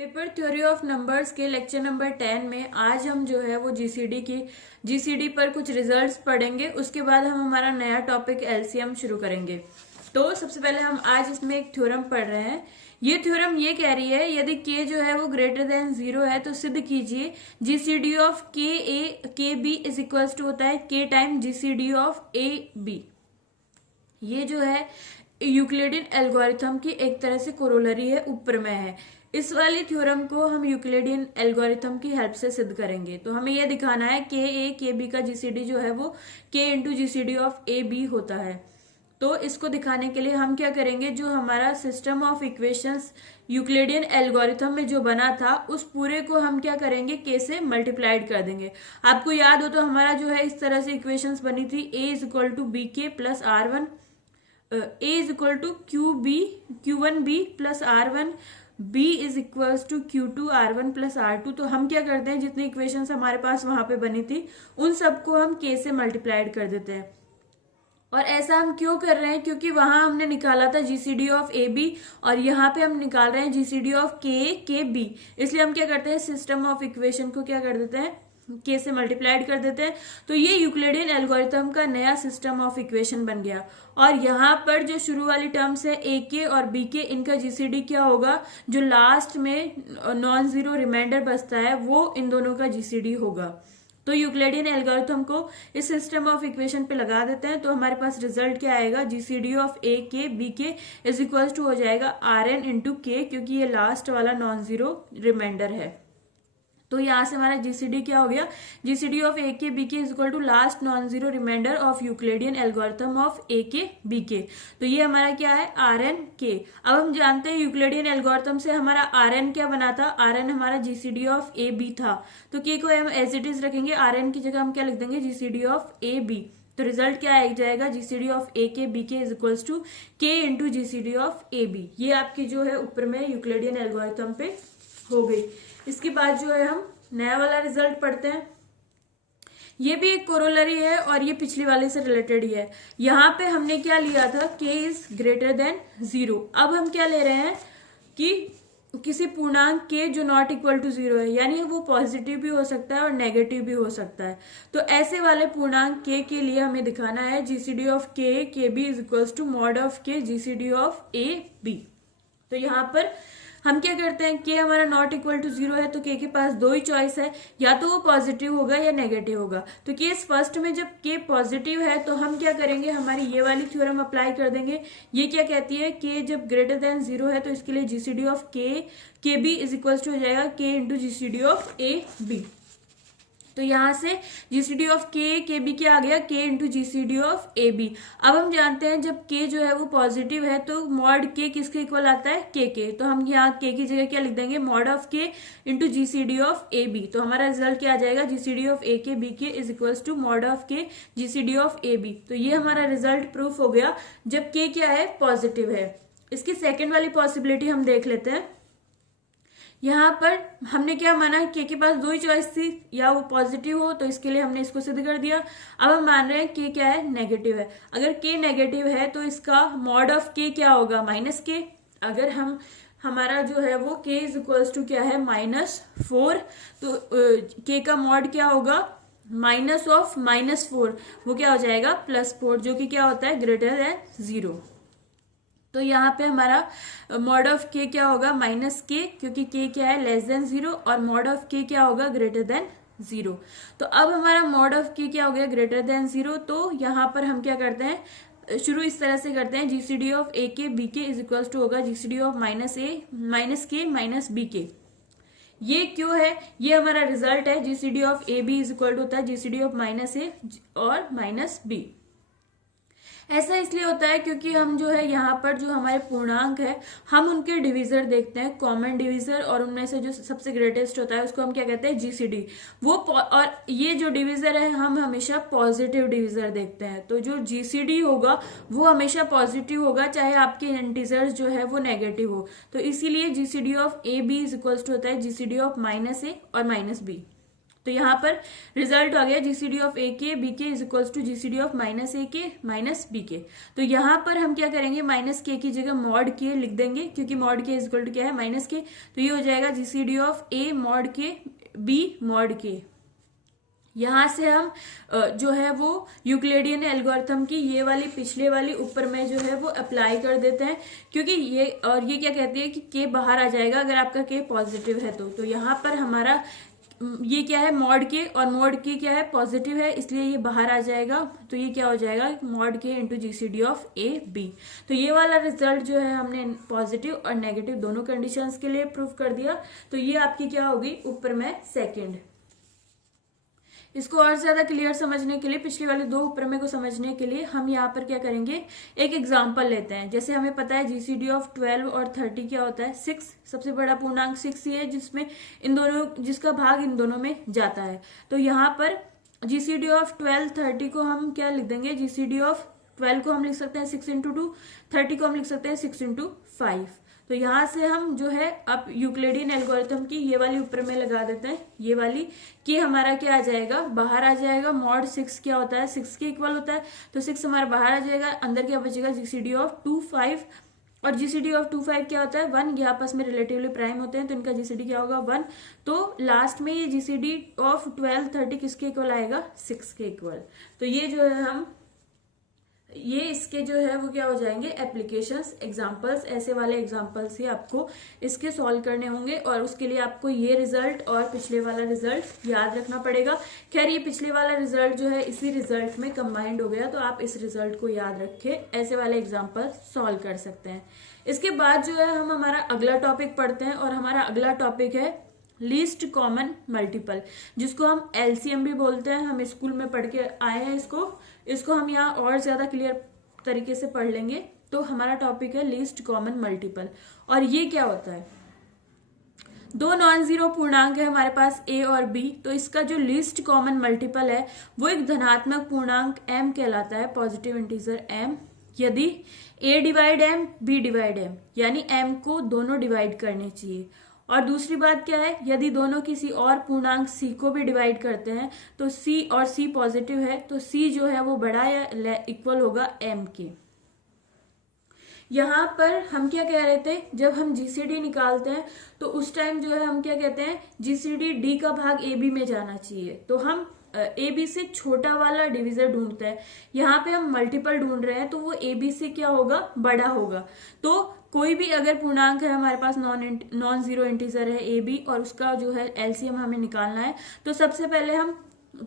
Paper theory of numbers के lecture number 10 में आज हम जो है वो जीसीडी पर कुछ रिजल्ट्स पढ़ेंगे। उसके बाद हम हमारा नया टॉपिक एलसीएम शुरू करेंगे। तो सबसे पहले हम आज इसमें एक थ्योरम पढ़ रहे हैं। ये थ्योरम ये कह रही है यदि k जो है वो ग्रेटर देन 0 है तो सिद्ध कीजिए GCD of K B is equals to होता है k time GCD of A B. ये जो है यूक्लिडियन एल्गोरिथम की एक तरह से कोरोलरी है, ऊपर में है। इस वाली थ्योरम को हम यूक्लिडियन एल्गोरिथम की हेल्प से सिद्ध करेंगे। तो हमें यह दिखाना है के ए के बी का जीसीडी जो है वो K into GCD of A B होता है। तो इसको दिखाने के लिए हम क्या करेंगे, जो हमारा system of equations Euclidean algorithm में जो बना था उस पूरे को हम क्या करेंगे, के से मल्टीप्लाइड कर देंगे। आपको याद हो तो हमारा जो है इस तरह से इक्वेशंस बनी थी, A is equal to B K plus R one, A is equal to Q one B plus R one, b is equals to Q two R one plus R two. तो हम क्या करते हैं, जितनी equations हमारे पास वहां पे बनी थी उन सबको हम k से मल्टीप्लाइड कर देते हैं। और ऐसा हम क्यों कर रहे हैं, क्योंकि वहां हमने निकाला था जीसीडी ऑफ ए बी और यहाँ पे हम निकाल रहे हैं जीसीडी ऑफ के बी। इसलिए हम क्या करते हैं, सिस्टम ऑफ इक्वेशन को क्या कर देते हैं, के से मल्टीप्लाइड कर देते हैं। तो ये यूक्लिडियन एल्गोरिथम का नया सिस्टम ऑफ इक्वेशन बन गया। और यहाँ पर जो शुरू वाली टर्म्स है ए के और बी के, इनका जीसीडी क्या होगा, जो लास्ट में नॉन जीरो रिमाइंडर बचता है वो इन दोनों का जीसीडी होगा। तो यूक्लिडियन एल्गोरिथम को इस सिस्टम ऑफ इक्वेशन पे लगा देते हैं। तो हमारे पास रिजल्ट क्या आएगा, जीसीडी ऑफ ए के बी के इज इक्वल टू हो जाएगा आर एन इंटू के, क्योंकि ये लास्ट वाला नॉन जीरो रिमाइंडर है। तो यहां से हमारा जीसीडी क्या हो गया, जीसीडी ऑफ ए के बी के is equal to last non zero remainder of Euclidean algorithm of ए के बी के। तो ये हमारा क्या है, आर एन के। अब हम जानते हैं यूक्लिडियन एल्गोरिथम से हमारा आर एन क्या बना था, आर एन हमारा जीसीडी ऑफ ए बी था। तो के को हम एज इट इज रखेंगे, आर एन की जगह हम क्या लिख देंगे, जीसीडी ऑफ ए बी। तो रिजल्ट क्या आ जाएगा, जीसीडी ऑफ ए के बी के is equals to K into GCD of A B. ये आपकी जो है ऊपर में यूक्लिडियन एल्गोरिथम पे हो गई। इसके बाद जो है हम नया वाला रिजल्ट पढ़ते हैं। ये भी एक कोरोलरी है और ये पिछली वाले से रिलेटेड ही है। यहां पे हमने क्या लिया था, k इज ग्रेटर देन 0। अब हम क्या ले रहे हैं कि किसी पूर्णांक k जो नॉट इक्वल टू 0 है, यानी वो पॉजिटिव भी हो सकता है और नेगेटिव भी हो सकता है। तो ऐसे वाले पूर्णांक k के लिए हमें दिखाना है GCD of K B is equals to mod of K GCD of A B. तो यहाँ पर हम क्या करते हैं, के हमारा नॉट इक्वल टू 0 है तो के के पास दो ही चॉइस है, या तो वो पॉजिटिव होगा या नेगेटिव होगा। तो केस फर्स्ट में जब के पॉजिटिव है तो हम क्या करेंगे, हमारी ये वाली थ्योरम अप्लाई कर देंगे। ये क्या कहती है, के जब ग्रेटर देन 0 है तो इसके लिए GCD of K B is equal to हो जाएगा K into GCD of A B. तो यहां से जीसीडी ऑफ के बी क्या आ गया, K into GCD of A B. अब हम जानते हैं जब के जो है वो पॉजिटिव है तो मॉड के किसके इक्वल आता है, के। तो हम यहाँ के की जगह क्या लिख देंगे, mod of K into GCD of A B. तो हमारा रिजल्ट क्या आ जाएगा, जीसीडी ऑफ ए के बी के is equal to mod of K GCD of A B. तो ये हमारा रिजल्ट प्रूफ हो गया जब के क्या है, पॉजिटिव है। इसकी सेकेंड वाली पॉसिबिलिटी हम देख लेते हैं। यहाँ पर हमने क्या माना, के पास दो ही चॉइस थी, या वो पॉजिटिव हो, तो इसके लिए हमने इसको सिद्ध कर दिया। अब हम मान रहे हैं के क्या है, नेगेटिव है। अगर के नेगेटिव है तो इसका मॉड ऑफ के क्या होगा, माइनस के। अगर हम हमारा जो है वो के इज इक्वल्स टू क्या है, -4, तो के का मॉड क्या होगा, माइनस ऑफ -4, वो क्या हो जाएगा +4, जो कि क्या होता है, ग्रेटर देन 0। तो यहाँ पे हमारा मॉड ऑफ के क्या होगा, -k, क्योंकि के क्या है, लेस देन 0, और मॉड ऑफ के क्या होगा, ग्रेटर देन 0। तो अब हमारा मॉड ऑफ के क्या हो गया, ग्रेटर देन 0। तो यहाँ पर हम क्या करते हैं, शुरू इस तरह से करते हैं, जीसीडी ऑफ ए के बी के इज इक्वल टू होगा GCD of -k minus B K. ये क्यों है, ये हमारा रिजल्ट है, GCD of A B is equal to होता है जीसीडी ऑफ -a और -b। ऐसा इसलिए होता है क्योंकि हम जो है यहाँ पर जो हमारे पूर्णांक है हम उनके डिवीजर देखते हैं, कॉमन डिवीजर, और उनमें से जो सबसे ग्रेटेस्ट होता है उसको हम क्या कहते हैं, जीसीडी। वो और ये जो डिवीजर है हम हमेशा पॉजिटिव डिवीजर देखते हैं। तो जो जीसीडी होगा वो हमेशा पॉजिटिव होगा, चाहे आपके इंटीजर्स जो है वो नेगेटिव हो। तो इसीलिए GCD of A B is equal to होता है जीसीडी ऑफ -a और -b। तो यहाँ पर रिजल्ट आ गया जीसीडी ऑफ ए के बी के is equals to GCD of minus a k minus B के। तो यहाँ पर हम क्या करेंगे, माइनस के की जगह मॉड के लिख देंगे, क्योंकि मॉड के इज इक्वल टू क्या है, माइनस के। तो ये हो जाएगा जीसीडी ऑफ ए मॉड के बी मॉड के। यहां से हम जो है वो यूक्लिडियन एल्गोरिथम की ये वाली पिछले वाली ऊपर में जो है वो अप्लाई कर देते हैं, क्योंकि ये और ये क्या कहती है कि के बाहर आ जाएगा अगर आपका के पॉजिटिव है। तो यहाँ पर हमारा ये क्या है, मॉड के, और मॉड के क्या है, पॉजिटिव है, इसलिए ये बाहर आ जाएगा। तो ये क्या हो जाएगा, mod K into GCD of A B. तो ये वाला रिजल्ट जो है हमने पॉजिटिव और नेगेटिव दोनों कंडीशंस के लिए प्रूव कर दिया। तो ये आपकी क्या होगी, ऊपर में सेकंड। इसको और ज्यादा क्लियर समझने के लिए, पिछली वाले दो उपरमे को समझने के लिए हम यहाँ पर क्या करेंगे, एक एग्जांपल लेते हैं। जैसे हमें पता है जीसीडी ऑफ 12 और 30 क्या होता है, 6। सबसे बड़ा पूर्णांक 6 ही है जिसमें इन दोनों, जिसका भाग इन दोनों में जाता है। तो यहाँ पर जीसीडी ऑफ 12 30 को हम क्या लिख देंगे, जीसीडी ऑफ 12 को हम लिख सकते हैं 6 इंटू 2, 30 को हम लिख सकते हैं 6 इंटू 5। तो यहां से हम जो है अब यूक्लिडियन एल्गोरिथम की ये वाली ऊपर में लगा देते हैं, ये वाली कि हमारा क्या आ जाएगा, बाहर आ जाएगा। मॉड 6 क्या होता है, 6 के इक्वल होता है। तो 6 हमारा बाहर आ जाएगा, अंदर क्या बचेगा, जीसीडी ऑफ 2 5। और जीसीडी ऑफ 2 5 क्या होता है, 1। ये आपस में रिलेटिवली प्राइम होते हैं, तो इनका जीसीडी क्या होगा, 1। तो लास्ट में ये जीसीडी ऑफ 12 30 किसके इक्वल आएगा, 6 के इक्वल। तो ये जो है हम ये इसके जो है वो क्या हो जाएंगे, एप्लीकेशंस, एग्जांपल्स। ऐसे वाले एग्जांपल्स ही आपको इसके सॉल्व करने होंगे, और उसके लिए आपको ये रिजल्ट और पिछले वाला रिजल्ट याद रखना पड़ेगा। खैर ये पिछले वाला रिजल्ट जो है इसी रिजल्ट में कंबाइंड हो गया, तो आप इस रिजल्ट को याद रखे ऐसे वाले एग्जाम्पल सॉल्व कर सकते हैं। इसके बाद जो है हम हमारा अगला टॉपिक पढ़ते हैं, और हमारा अगला टॉपिक है लीस्ट कॉमन मल्टीपल, जिसको हम एलसीएम भी बोलते हैं। हम स्कूल में पढ़ के आए हैं इसको हम यहाँ और ज्यादा क्लियर तरीके से पढ़ लेंगे। तो हमारा टॉपिक है लीस्ट कॉमन मल्टीपल। और ये क्या होता है, दो नॉन जीरो पूर्णांक है हमारे पास a और b। तो इसका जो लीस्ट कॉमन मल्टीपल है वो एक धनात्मक पूर्णांक m कहलाता है, पॉजिटिव इंटीजर m। यदि a divide m b divide m, यानी m को दोनों डिवाइड करने चाहिए। और दूसरी बात क्या है, यदि दोनों किसी और पूर्णांक c को भी डिवाइड करते हैं तो c और c पॉजिटिव है, तो c जो है वो बड़ा या इक्वल होगा m के। यहाँ पर हम क्या कह रहे थे, जब हम जीसीडी निकालते हैं तो उस टाइम जो है हम क्या कहते हैं, जीसीडी डी का भाग ए बी में जाना चाहिए। तो हम ए बी से छोटा वाला डिविजर ढूंढते हैं। यहाँ पे हम मल्टीपल ढूंढ रहे हैं, तो वो ए बी से क्या होगा, बड़ा होगा। तो कोई भी अगर पूर्णांक है हमारे पास, नॉन जीरो इंटीजर है ए बी, और उसका जो है एलसीएम हमें निकालना है, तो सबसे पहले हम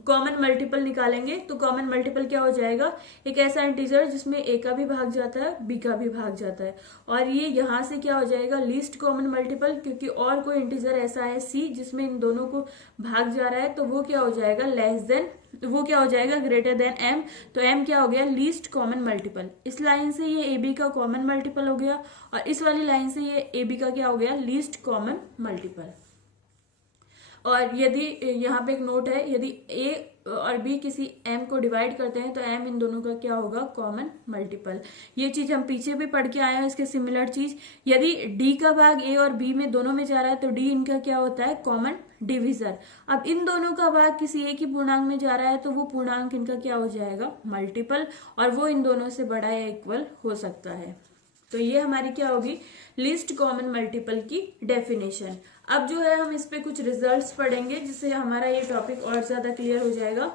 कॉमन मल्टीपल निकालेंगे। तो कॉमन मल्टीपल क्या हो जाएगा, एक ऐसा इंटीजर जिसमें ए का भी भाग जाता है, बी का भी भाग जाता है। और ये यहाँ से क्या हो जाएगा, लीस्ट कॉमन मल्टीपल, क्योंकि और कोई इंटीजर ऐसा है सी जिसमें इन दोनों को भाग जा रहा है, तो वो क्या हो जाएगा, लेस देन, वो क्या हो जाएगा, ग्रेटर देन एम। तो एम क्या हो गया, लीस्ट कॉमन मल्टीपल। इस लाइन से ये ए बी का कॉमन मल्टीपल हो गया, और इस वाली लाइन से ये ए बी का क्या हो गया, लीस्ट कॉमन मल्टीपल। और यदि यहाँ पे एक नोट है, यदि a और b किसी m को डिवाइड करते हैं तो m इन दोनों का क्या होगा, कॉमन मल्टीपल। ये चीज हम पीछे भी पढ़ के आए हैं, इसके सिमिलर चीज। यदि d का भाग a और b में दोनों में जा रहा है तो d इनका क्या होता है, कॉमन डिविजर। अब इन दोनों का भाग किसी एक ही पूर्णांक में जा रहा है तो वो पूर्णांक इनका क्या हो जाएगा, मल्टीपल, और वो इन दोनों से बड़ा या इक्वल हो सकता है। तो ये हमारी क्या होगी, लीस्ट कॉमन मल्टीपल की डेफिनेशन। अब जो है हम इस पे कुछ रिजल्ट्स पढ़ेंगे जिससे हमारा ये टॉपिक और ज्यादा क्लियर हो जाएगा।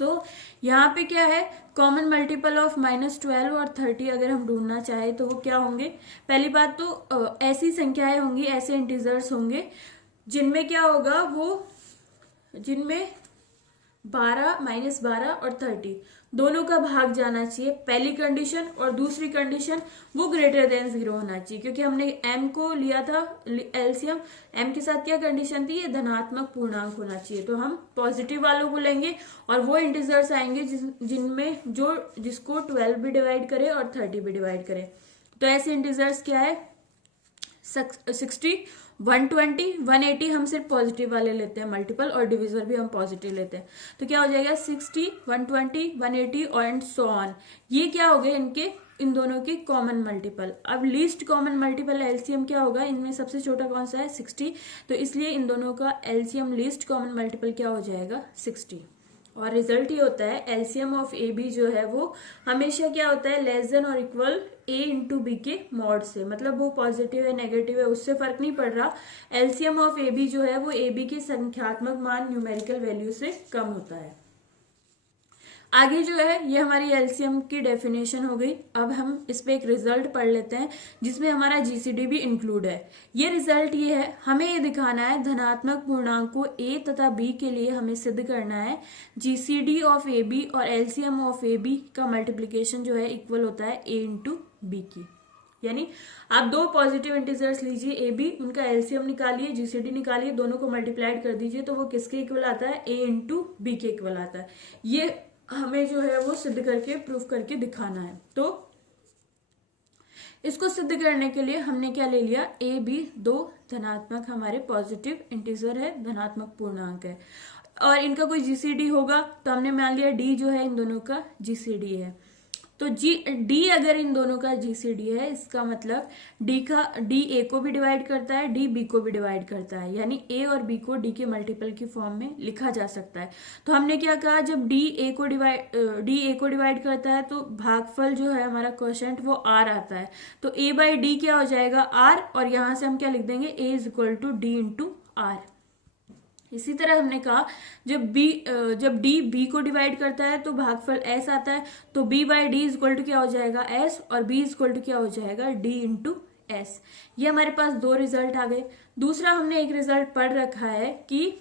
तो यहाँ पे क्या है, कॉमन मल्टीपल ऑफ -12 और 30 अगर हम ढूंढना चाहे तो वो क्या होंगे। पहली बात तो ऐसी संख्याएं होंगी, ऐसे इंटीजर्स होंगे जिनमें क्या होगा, वो जिनमें 12, -12 और 30 दोनों का भाग जाना चाहिए, पहली कंडीशन। और दूसरी कंडीशन वो ग्रेटर देन 0 होना चाहिए, क्योंकि हमने m को लिया था एलसीएम। m के साथ क्या कंडीशन थी, ये धनात्मक पूर्णांक होना चाहिए। तो हम पॉजिटिव वालों को लेंगे, और वो इंटीजर्स आएंगे जिनमें जिसको 12 भी डिवाइड करे और 30 भी डिवाइड करे। तो ऐसे इंटीजर्स क्या है, 60 120, 180 हम सिर्फ पॉजिटिव वाले लेते हैं मल्टीपल, और डिविजर भी हम पॉजिटिव लेते हैं। तो क्या हो जाएगा 60, 120, 180 एंड सो ऑन। ये क्या हो गए इनके, इन दोनों के कॉमन मल्टीपल। अब लीस्ट कॉमन मल्टीपल एलसीएम क्या होगा, इनमें सबसे छोटा कौन सा है 60, तो इसलिए इन दोनों का एलसीएम लीस्ट कॉमन मल्टीपल क्या हो जाएगा 60। और रिजल्ट ये होता है एलसीएम ऑफ ए बी जो है वो हमेशा क्या होता है लेस देन और इक्वल ए इंटू बी के मॉड से, मतलब वो पॉजिटिव है नेगेटिव है उससे फर्क नहीं पड़ रहा। एलसीएम ऑफ ए बी जो है वो ए बी के संख्यात्मक मान न्यूमेरिकल वैल्यू से कम होता है। आगे जो है ये हमारी एलसीएम की डेफिनेशन हो गई। अब हम इस पे एक रिजल्ट पढ़ लेते हैं जिसमें हमारा जीसीडी भी इंक्लूड है। ये रिजल्ट ये है, हमें ये दिखाना है धनात्मक पूर्णांक को ए तथा बी के लिए हमें सिद्ध करना है जीसीडी ऑफ ए बी और एलसीएम ऑफ ए बी का मल्टीप्लीकेशन जो है इक्वल होता है ए इंटू बी की। यानी आप दो पॉजिटिव इंटीजर्स लीजिए ए बी, उनका एलसीएम निकालिए, जीसीडी निकालिए, दोनों को मल्टीप्लाइड कर दीजिए तो वो किसके इक्वल आता है, ए इंटू बी के इक्वल आता है। ये हमें जो है वो सिद्ध करके प्रूफ करके दिखाना है। तो इसको सिद्ध करने के लिए हमने क्या ले लिया, ए बी दो धनात्मक हमारे पॉजिटिव इंटीजर है, धनात्मक पूर्णांक है, और इनका कोई जीसीडी होगा तो हमने मान लिया डी जो है इन दोनों का जीसीडी है। तो डी अगर इन दोनों का जीसीडी है इसका मतलब डी ए को भी डिवाइड करता है, डी बी को भी डिवाइड करता है, यानी ए और बी को डी के मल्टीपल की फॉर्म में लिखा जा सकता है। तो हमने क्या कहा, जब डी ए को डिवाइड करता है तो भागफल जो है हमारा क्वोशेंट वो आर आता है, तो ए बाई डी क्या हो जाएगा आर, और यहां से हम क्या लिख देंगे a is equal to D into r. इसी तरह हमने कहा जब डी बी को डिवाइड करता है तो भागफल एस आता है, तो B by D is equal to क्या हो जाएगा एस, और बी इज इक्वल टू क्या हो जाएगा डी इंटू एस। ये हमारे पास दो रिजल्ट आ गए। दूसरा हमने एक रिजल्ट पढ़ रखा है कि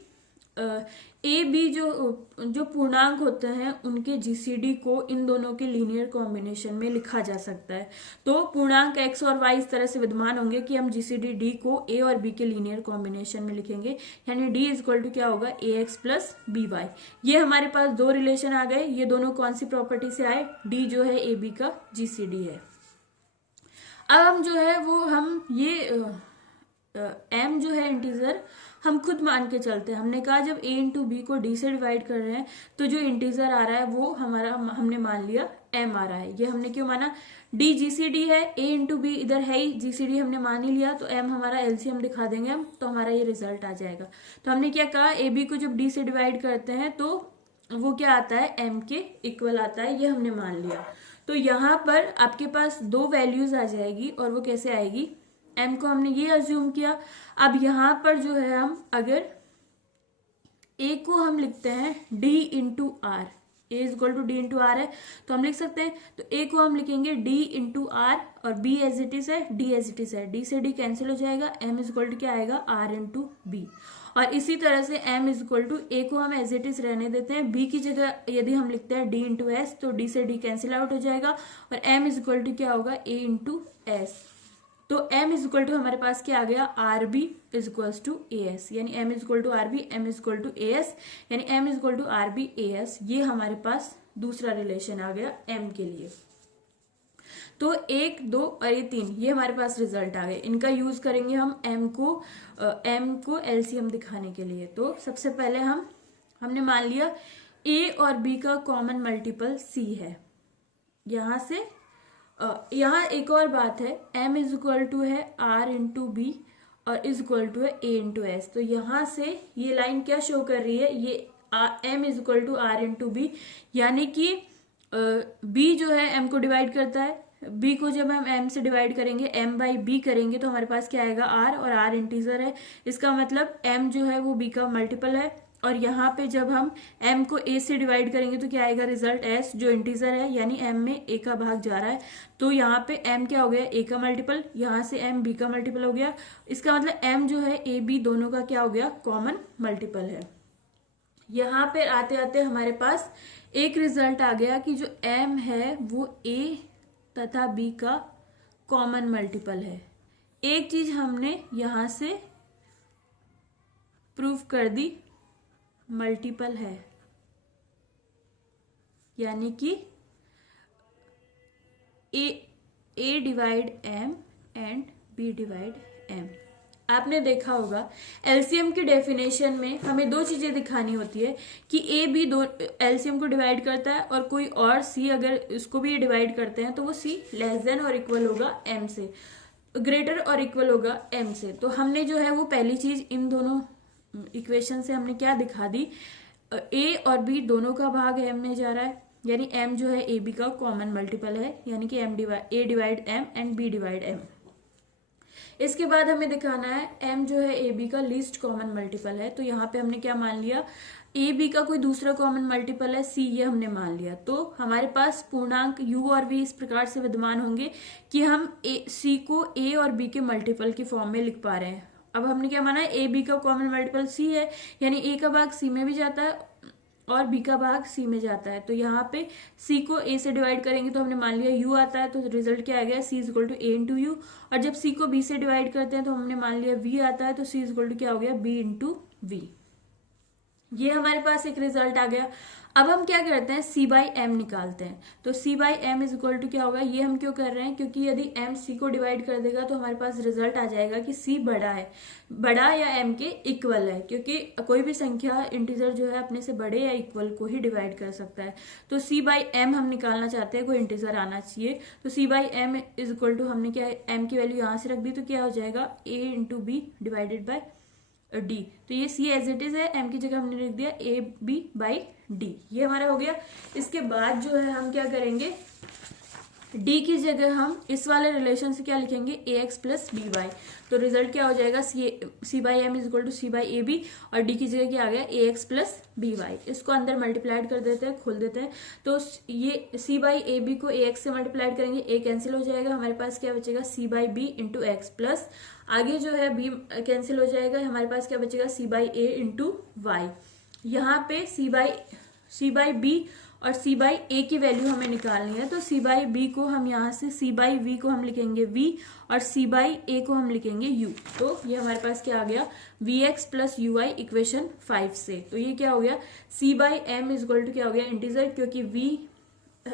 ए बी जो पूर्णांक होते हैं उनके जीसीडी को इन दोनों के लीनियर कॉम्बिनेशन में लिखा जा सकता है। तो पूर्णांक एक्स और वाई इस तरह से विद्यमान होंगे कि हम जीसीडी डी को ए और बी के लीनियर कॉम्बिनेशन में लिखेंगे, यानी डी इज इक्वल टू क्या होगा ए एक्स प्लस बी वाई। ये हमारे पास दो रिलेशन आ गए। ये दोनों कौन सी प्रॉपर्टी से आए, डी जो है ए बी का जीसीडी है। अब हम जो है वो हम ये एम जो है इंटीजर हम खुद मान के चलते हैं। हमने कहा जब ए इंटू बी को डी से डिवाइड कर रहे हैं तो जो इंटीजर आ रहा है वो हमारा हमने मान लिया एम आ रहा है। ये हमने क्यों माना, डी जीसीडी है, ए इंटू बी इधर है ही, जीसीडी हमने मान ही लिया, तो एम हमारा एलसीएम दिखा देंगे हम, तो हमारा ये रिजल्ट आ जाएगा। तो हमने क्या कहा, ए बी को जब डी से डिवाइड करते हैं तो वो क्या आता है एम के इक्वल आता है, ये हमने मान लिया। तो यहाँ पर आपके पास दो वैल्यूज आ जाएगी, और वो कैसे आएगी, m को हमने ये अज्यूम किया। अब यहां पर जो है हम अगर a को हम लिखते हैं d into R, A is equal to D into R है तो हम लिख सकते हैं, तो a को हम लिखेंगे d इंटू आर, और b एज इट इज है, d एज इट इज है, d से d कैंसिल हो जाएगा, m इज इक्वल टू क्या आएगा r इंटू बी। और इसी तरह से m is equal to a को हम एज इट इज रहने देते हैं, b की जगह यदि हम लिखते हैं d इंटू एस तो d से d कैंसिल आउट हो जाएगा, और m इज इक्वल टू क्या होगा a इंटू एस। तो m इज इक्वल टू हमारे पास क्या आ गया, R B is equal to A S, यानी m is equal to R B, M is equal to A S, यानी m is equal to R B A S. ये हमारे पास दूसरा रिलेशन आ गया m के लिए। तो 1, 2 और ये 3 ये हमारे पास रिजल्ट आ गए। इनका यूज करेंगे हम m को एलसीएम दिखाने के लिए। तो सबसे पहले हमने मान लिया a और b का कॉमन मल्टीपल c है। यहाँ एक और बात है, m इज इक्वल टू है r इंटू बी और इज इक्वल टू है a इंटू एस। तो यहाँ से ये लाइन क्या शो कर रही है, ये m is equal to r into B, यानी कि b जो है m को डिवाइड करता है, b को जब हम m से डिवाइड करेंगे m बाई b करेंगे तो हमारे पास क्या आएगा r, और r इंटीजर है, इसका मतलब m जो है वो b का मल्टीपल है। और यहाँ पे जब हम m को a से डिवाइड करेंगे तो क्या आएगा रिजल्ट s जो इंटीजर है, यानी m में a का भाग जा रहा है, तो यहाँ पे m क्या हो गया a का मल्टीपल, यहाँ से m b का मल्टीपल हो गया। इसका मतलब m जो है a b दोनों का क्या हो गया कॉमन मल्टीपल है। यहाँ पे आते आते हमारे पास एक रिजल्ट आ गया कि जो m है वो a तथा b का कॉमन मल्टीपल है। एक चीज हमने यहाँ से प्रूफ कर दी, मल्टीपल है, यानी कि a divide m and b divide m। आपने देखा होगा एलसीएम की डेफिनेशन में हमें दो चीजें दिखानी होती है कि ए बी दो एलसीएम को डिवाइड करता है और कोई और सी अगर इसको भी डिवाइड करते हैं तो वो सी लेस देन और इक्वल होगा एम से, ग्रेटर और इक्वल होगा एम से। तो हमने जो है वो पहली चीज इन दोनों इक्वेशन से हमने क्या दिखा दी, ए और बी दोनों का भाग एम में जा रहा है, यानी एम जो है ए बी का कॉमन मल्टीपल है, यानी कि a divide m and b divide m. इसके बाद हमें दिखाना है m जो है ए बी का लीस्ट कॉमन मल्टीपल है, तो यहाँ पे हमने क्या मान लिया, ए बी का कोई दूसरा कॉमन मल्टीपल है c, ये हमने मान लिया। तो हमारे पास पूर्णांक u और v इस प्रकार से विद्यमान होंगे कि हम c को a और b के मल्टीपल की फॉर्म में लिख पा रहे हैं। अब हमने क्या माना है, ए बी का कॉमन मल्टीपल c है, यानी a का भाग c में भी जाता है और b का भाग c में जाता है। तो यहाँ पे c को a से डिवाइड करेंगे तो हमने मान लिया u आता है, तो रिजल्ट क्या आ गया, c equal to a into U. और जब c को b से डिवाइड करते हैं तो हमने मान लिया v आता है, तो c इक्वल टू क्या हो गया, b इंटू v। ये हमारे पास एक रिजल्ट आ गया। अब हम क्या करते हैं, c बाई एम निकालते हैं। तो c by M is equal to क्या होगा, ये हम क्यों कर रहे हैं, क्योंकि यदि m c को डिवाइड कर देगा तो हमारे पास रिजल्ट आ जाएगा कि c बड़ा है, बड़ा या m के इक्वल है, क्योंकि कोई भी संख्या इंटीजर जो है अपने से बड़े या इक्वल को ही डिवाइड कर सकता है। तो c बाई एम हम निकालना चाहते हैं, कोई इंटीजर आना चाहिए। तो c by M is equal to हमने क्या m की वैल्यू यहाँ से रख दी, तो क्या हो जाएगा a into B divided by D. तो ये c एज इट इज है, m की जगह हमने लिख दिया ए बी बाई डी, ये हमारा हो गया। इसके बाद जो है हम क्या करेंगे, d की जगह हम इस वाले रिलेशन से क्या लिखेंगे, a x plus b y. तो रिजल्ट क्या हो जाएगा, c by M is equal to c by a b, और d की जगह क्या आ गया, a x plus b y. इसको अंदर मल्टीप्लाइड कर देते हैं, खोल देते हैं। तो ये c बाई ए बी को ए एक्स से मल्टीप्लाइड करेंगे, ए कैंसिल हो जाएगा, हमारे पास क्या बचेगा, c by B into X plus आगे जो है b कैंसिल हो जाएगा, हमारे पास क्या बचेगा, c by A into Y. यहाँ पे c बाई बी और c बाई ए की वैल्यू हमें निकालनी है। तो c बाई बी को हम यहाँ से c बाई वी को हम लिखेंगे v और c बाई ए को हम लिखेंगे u। तो ये हमारे पास क्या आ गया, V X plus U Y equation 5 से। तो ये क्या हो गया, c by M is equal to क्या हो गया, इंटीजर, क्योंकि v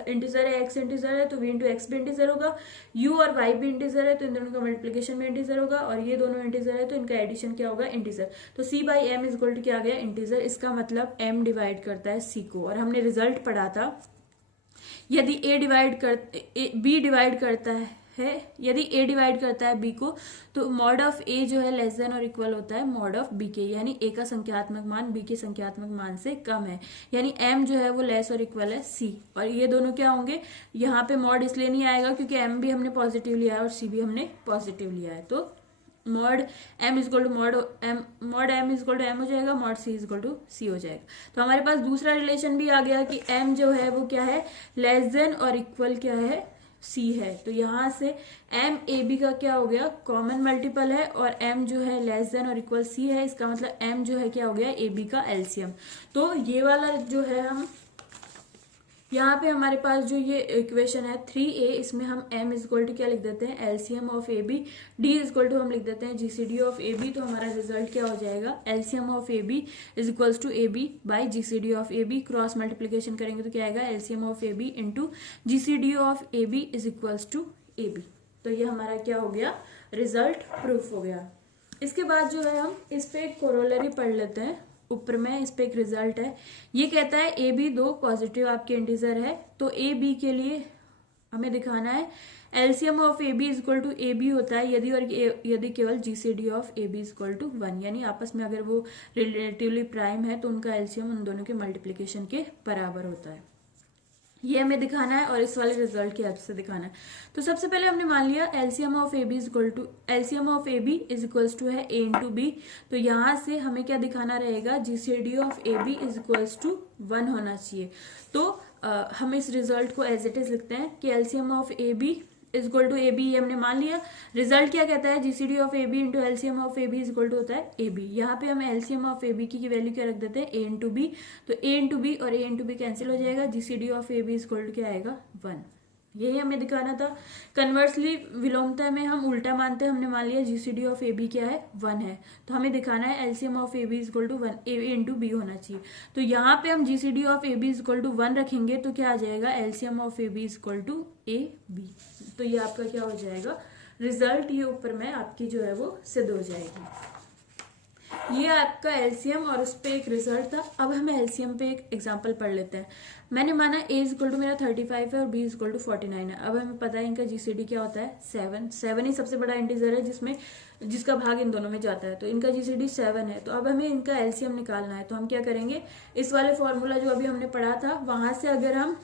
इंटीजर है, x इंटीजर है, तो v इंटू एक्स भी इंटीजर होगा, u और y भी इंटीजर है, तो इन दोनों का मल्टीप्लिकेशन में इंटीजर होगा, और ये दोनों इंटीजर है तो इनका एडिशन क्या होगा, इंटीजर। तो c by M is equal to क्या आ गया, इंटीजर। इसका मतलब m डिवाइड करता है c को, और हमने रिजल्ट पढ़ा था यदि b डिवाइड करता है, यदि a डिवाइड करता है b को, तो मॉड ऑफ a जो है लेस देन और इक्वल होता है मॉड ऑफ b के, यानी a का संख्यात्मक मान b के संख्यात्मक मान से कम है, यानी m जो है वो लेस और इक्वल है c। और ये दोनों क्या होंगे, यहाँ पे मॉड इसलिए नहीं आएगा क्योंकि m भी हमने पॉजिटिव लिया है और c भी हमने पॉजिटिव लिया है। तो mod m is equal to mod m is equal to m हो जाएगा, mod c is equal to c हो जाएगा। तो हमारे पास दूसरा रिलेशन भी आ गया कि m जो है वो क्या है, लेस देन और इक्वल क्या है, c है। तो यहाँ से m ए बी का क्या हो गया, कॉमन मल्टीपल है, और m जो है लेस देन और इक्वल c है, इसका मतलब m जो है क्या हो गया, ए बी का एलसीएम। तो ये वाला जो है हम यहाँ पे हमारे पास जो ये इक्वेशन है 3a, इसमें हम m इज इक्वल टू क्या लिख देते हैं, LCM of A B, d is equal to हम लिख देते हैं जीसीडी ऑफ ए बी। तो हमारा रिजल्ट क्या हो जाएगा, LCM of A B is equals to A B by GCD of A B. Cross multiplication करेंगे तो क्या आएगा, LCM of A B into GCD of A B is equals to A B. तो ये हमारा क्या हो गया, रिजल्ट प्रूफ हो गया। इसके बाद जो है हम इस पे एक कोरोलरी पढ़ लेते हैं। ऊपर में इस पे एक रिजल्ट है, ये कहता है ए बी दो पॉजिटिव आपके इंटीजर है, तो ए बी के लिए हमें दिखाना है LCM of A B is equal to A B होता है यदि केवल GCD of A B is equal to 1, यानी आपस में अगर वो रिलेटिवली प्राइम है तो उनका एलसीएम उन दोनों के मल्टीप्लीकेशन के बराबर होता है। ये हमें दिखाना है और इस वाले रिजल्ट की हेल्प से दिखाना है। तो सबसे पहले हमने मान लिया LCM of A B is equals to है ए इंटू बी। तो यहाँ से हमें क्या दिखाना रहेगा, GCD of A B is equals to 1 होना चाहिए। तो हम इस रिजल्ट को एज इट इज लिखते हैं कि LCM of A B is equal to A B, ये हमने मान लिया। रिजल्ट क्या कहता है, GCD of A B into LCM of A B is equal to होता है ए बी। यहाँ पे हम एलसीएम ऑफ ए बी की वैल्यू क्या रख देते हैं, ए इंटू बी। तो ए इंटू बी और ए इंटू बी कैंसिल हो जाएगा, GCD of A B is equal to क्या आएगा, 1। यही हमें दिखाना था। कन्वर्सली विलोमता में हम उल्टा मानते हैं, हमने मान लिया जीसीडी ऑफ ए बी क्या है, 1 है। तो हमें दिखाना है LCM of A B is equal to 1, A into B होना चाहिए। तो यहाँ पे हम GCD of A B is equal to 1 रखेंगे तो क्या आ जाएगा, LCM of A B is equal to A B. तो ये आपका क्या हो जाएगा, रिजल्ट ये ऊपर में आपकी जो है वो सिद्ध हो जाएगी। ये आपका एलसीएम और उस पर एक रिजल्ट था। अब हम एलसीएम पे एक एग्जांपल पढ़ लेते हैं। मैंने माना a इक्वल टू मेरा 35 है और b इक्वल टू 49 है। अब हमें पता है इनका जीसीडी क्या होता है, 7 ही सबसे बड़ा इंटीजर है जिसका भाग इन दोनों में जाता है, तो इनका जीसीडी 7 है। तो अब हमें इनका एलसीएम निकालना है, तो हम क्या करेंगे, इस वाले फॉर्मूला जो अभी हमने पढ़ा था वहां से अगर हम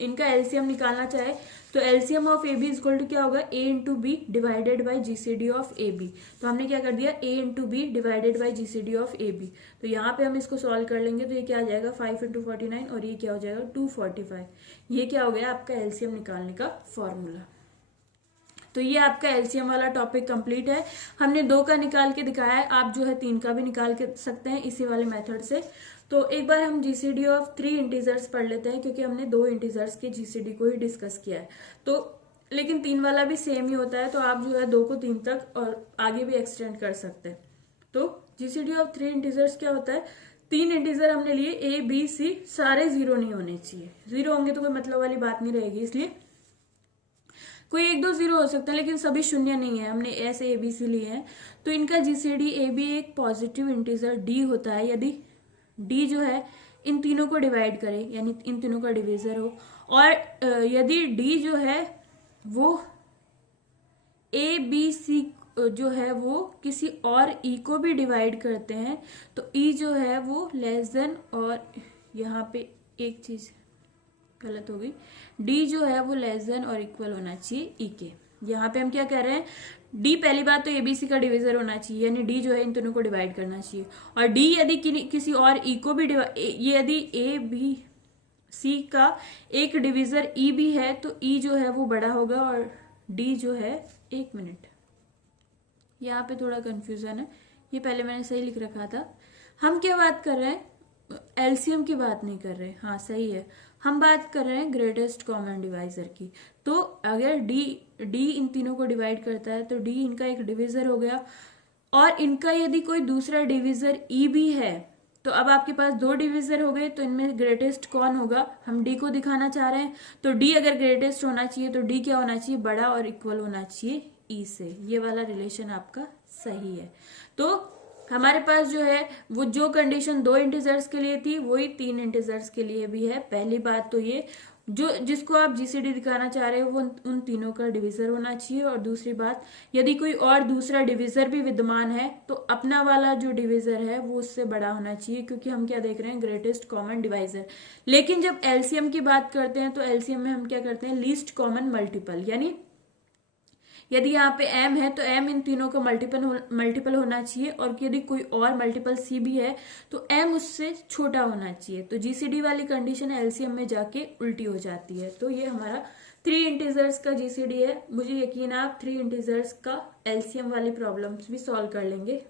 इनका एलसीएम निकालना चाहे तो LCM of A B equal to क्या होगा, a into B divided by GCD of A B. तो हमने क्या कर दिया, a into B divided by GCD of A B. तो यहाँ पे हम इसको सॉल्व कर लेंगे तो ये क्या आ जाएगा 5 इंटू 49 और ये क्या हो जाएगा 245। ये क्या हो गया आपका एलसीएम निकालने का फॉर्मूला। तो ये आपका एलसीएम वाला टॉपिक कंप्लीट है। हमने 2 का निकाल के दिखाया है, आप जो है 3 का भी निकाल के सकते हैं इसी वाले मेथड से। तो एक बार हम जीसीडी ऑफ 3 इंटीजर्स पढ़ लेते हैं, क्योंकि हमने 2 इंटीजर्स के जीसीडी को ही डिस्कस किया है। तो लेकिन 3 वाला भी सेम ही होता है, तो आप जो है 2 को 3 तक और आगे भी एक्सटेंड कर सकते हैं। तो जीसीडी ऑफ 3 इंटीजर्स क्या होता है, 3 इंटीजर हमने लिए ए बी सी, सारे 0 नहीं होने चाहिए। 0 होंगे तो कोई मतलब वाली बात नहीं रहेगी, इसलिए कोई 1-2 0 हो सकता है लेकिन सभी शून्य नहीं है। हमने ऐसे ए बी सी लिए हैं, तो इनका जीसीडी ए बी एक पॉजिटिव इंटीजर डी होता है यदि डी जो है इन तीनों को डिवाइड करे, यानी इन तीनों का डिवीजर हो, और यदि डी जो है वो ए बी सी जो है वो किसी और ई को भी डिवाइड करते हैं, तो ई जो है वो लेस देन, और यहाँ पे एक चीज गलत हो गई, डी जो है वो लेस देन और इक्वल होना चाहिए ई के। यहाँ पे हम क्या कह रहे हैं, डी पहली बात तो एबीसी का डिवीजर होना चाहिए, यानी डी जो है इन दोनों को डिवाइड करना चाहिए, और डी यदि किसी और ई को भी यदि ए बी सी का एक डिवीजर ई भी है तो ई जो है वो बड़ा होगा और डी जो है, एक मिनट यहाँ पे थोड़ा कंफ्यूजन है, ये पहले मैंने सही लिख रखा था। हम क्या बात कर रहे हैं, एलसीएम की बात नहीं कर रहे, हाँ सही है, हम बात कर रहे हैं ग्रेटेस्ट कॉमन डिवाइजर की। तो अगर डी इन तीनों को डिवाइड करता है तो डी इनका एक डिवीजर हो गया, और इनका यदि कोई दूसरा डिवीजर ई भी है, तो अब आपके पास 2 डिवीजर हो गए, तो इनमें ग्रेटेस्ट कौन होगा, हम डी को दिखाना चाह रहे हैं। तो डी अगर ग्रेटेस्ट होना चाहिए तो डी क्या होना चाहिए, बड़ा और इक्वल होना चाहिए ई से। ये वाला रिलेशन आपका सही है। तो हमारे पास जो है वो जो कंडीशन 2 इंटीजर्स के लिए थी वही 3 इंटीजर्स के लिए भी है। पहली बात तो ये, जो जिसको आप जीसीडी दिखाना चाह रहे हो वो उन तीनों का डिवीजर होना चाहिए, और दूसरी बात यदि कोई और दूसरा डिवीजर भी विद्यमान है तो अपना वाला जो डिवीजर है वो उससे बड़ा होना चाहिए, क्योंकि हम क्या देख रहे हैं, ग्रेटेस्ट कॉमन डिवाइजर। लेकिन जब एलसीएम की बात करते हैं तो एलसीएम में हम क्या करते हैं, लीस्ट कॉमन मल्टीपल, यानी यदि यहाँ पे m है तो m इन तीनों का मल्टीपल होना चाहिए, और यदि कोई और मल्टीपल c भी है तो m उससे छोटा होना चाहिए। तो जीसीडी वाली कंडीशन एलसीएम में जाके उल्टी हो जाती है। तो ये हमारा 3 इंटीजर्स का जीसीडी है। मुझे यकीन है आप 3 इंटीजर्स का एलसीएम वाली प्रॉब्लम्स भी सॉल्व कर लेंगे,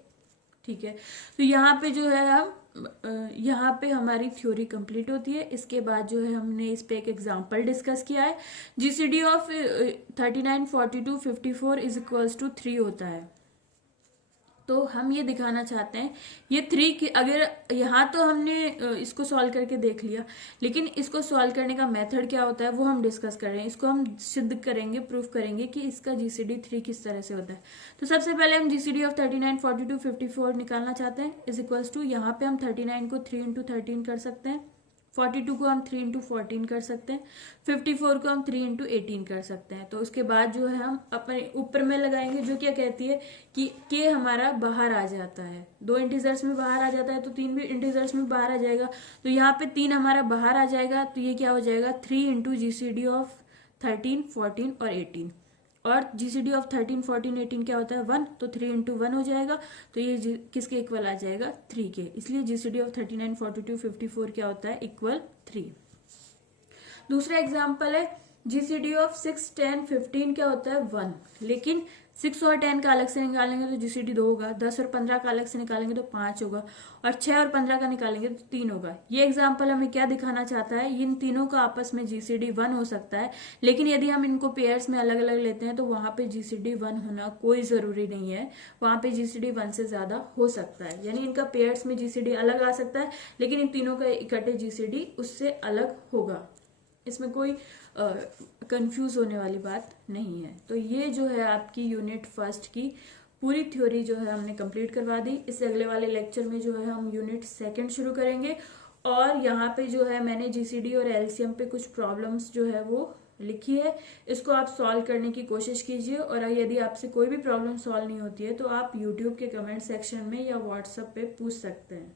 ठीक है। तो यहाँ पे जो है हम यहाँ पे हमारी थ्योरी कंप्लीट होती है। इसके बाद जो है हमने इस पे एक एग्जांपल डिस्कस किया है। GCD of 39, 42, 54 is equals to 3 होता है। तो हम ये दिखाना चाहते हैं ये 3 की, अगर यहाँ तो हमने इसको सॉल्व करके देख लिया, लेकिन इसको सॉल्व करने का मेथड क्या होता है वो हम डिस्कस कर रहे हैं। इसको हम सिद्ध करेंगे, प्रूफ करेंगे कि इसका जीसीडी 3 किस तरह से होता है। तो सबसे पहले हम जीसीडी ऑफ 39, 42, 54 निकालना चाहते हैं, इज इक्वल्स टू, यहाँ पे हम 39 को 3 इंटू 13 कर सकते हैं, 42 को हम 3 इंटू 14 कर सकते हैं, 54 को हम 3 इंटू 18 कर सकते हैं। तो उसके बाद जो है हम अपने ऊपर में लगाएंगे, जो क्या कहती है कि के हमारा बाहर आ जाता है, 2 इंटीजर्स में बाहर आ जाता है तो 3 भी इंटीजर्स में बाहर आ जाएगा। तो यहाँ पे 3 हमारा बाहर आ जाएगा, तो ये क्या हो जाएगा 3 इंटू जीसीडी ऑफ 13, 14 और 18, और जीसीडी ऑफ 13, 14, 18 क्या होता है 1, तो 3 इंटू 1 हो जाएगा। तो ये किसके इक्वल आ जाएगा 3 के, इसलिए जीसीडी ऑफ 39, 42, 54 क्या होता है इक्वल 3। दूसरा एग्जांपल है जीसीडी ऑफ 6, 10, 15 क्या होता है 1, लेकिन 6 और 10 का अलग से निकालेंगे तो जीसीडी 2 होगा, 10 और 15 का अलग से निकालेंगे तो 5 होगा, और 6 और 15 का निकालेंगे तो 3 होगा। ये एग्जांपल हमें क्या दिखाना चाहता है, इन तीनों का आपस में जीसीडी 1 हो सकता है, लेकिन यदि हम इनको पेयर्स में अलग अलग लेते हैं तो वहां पे जीसीडी 1 होना कोई जरूरी नहीं है, वहां पे जीसीडी 1 से ज्यादा हो सकता है। यानी इनका पेयर्स में जीसीडी अलग आ सकता है, लेकिन इन तीनों का इकट्ठे जीसीडी उससे अलग होगा, इसमें कोई कंफ्यूज होने वाली बात नहीं है। तो ये जो है आपकी यूनिट फर्स्ट की पूरी थ्योरी जो है हमने कंप्लीट करवा दी। इससे अगले वाले लेक्चर में जो है हम यूनिट सेकंड शुरू करेंगे, और यहाँ पे जो है मैंने जीसीडी और एलसीएम पे कुछ प्रॉब्लम्स जो है वो लिखी है, इसको आप सॉल्व करने की कोशिश कीजिए। और यदि आपसे कोई भी प्रॉब्लम सॉल्व नहीं होती है तो आप यूट्यूब के कमेंट सेक्शन में या व्हाट्सएप पे पूछ सकते हैं।